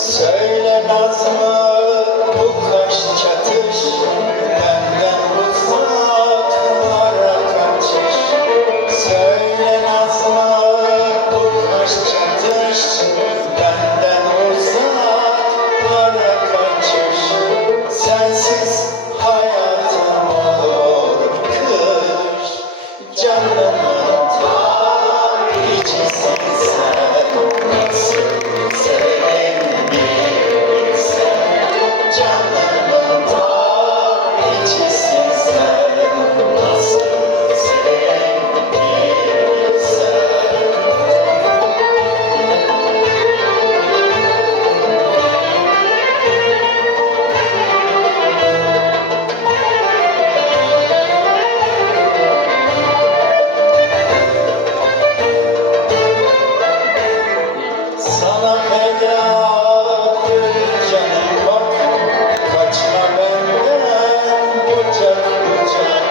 Söyle Nazlı, bu kaş çatış, benden uzaklara kaçış. Söyle Nazlı, bu kaş çatış, benden uzaklara kaçış. Sensiz hayatım olur kış, canımın tarihçisin sen. Nasıl sevebilirsen, canımın tarihçisin sen. Nasıl sana fedadır canım bak, kaçma benden bucak bucak.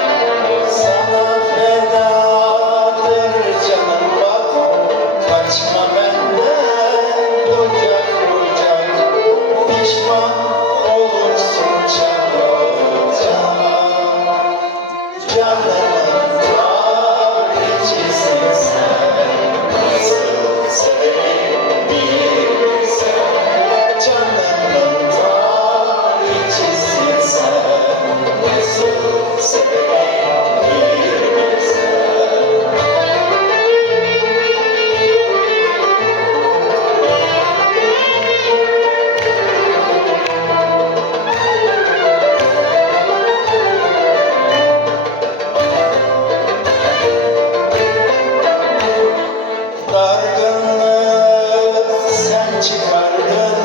Sana fedadır canım bak, kaçma benden bucak bucak. Pişman olursun çabucak, canımın tarihçisin sen. Nasıl sevebilirsen, canımın tarihçisin sen. Nasıl sevebilirsen. Dargınlığı sen çıkardın,